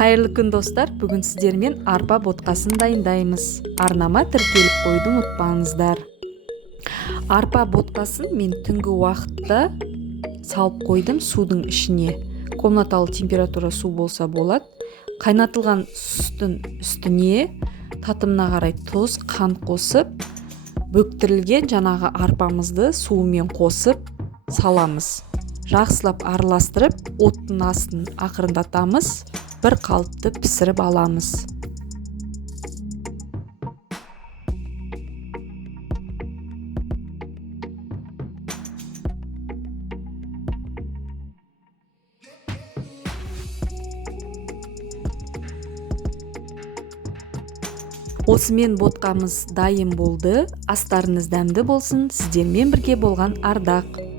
Қайырлы күн достар, бүгін сіздермен арпа ботқасын дайындаймыз. Арнама тіркеліп қойды ұмытпаңыздар. Арпа ботқасын мен түнгі уақытта салып қойдым судың ішіне. Комнаталы температура су болса болады. Қайнатылған сүттің үстіне татымына қарай тұз, қант қосып, бөктірілген жаңағы арпамызды суымен қосып саламыз. Жақсылап араластырып, оттың астын ақырындатамыз, бір қалыпты пісіріп аламыз. Осымен ботқамыз дайын болды. Астарыңыз дәмді болсын. Сіздермен бірге болған Ардақ.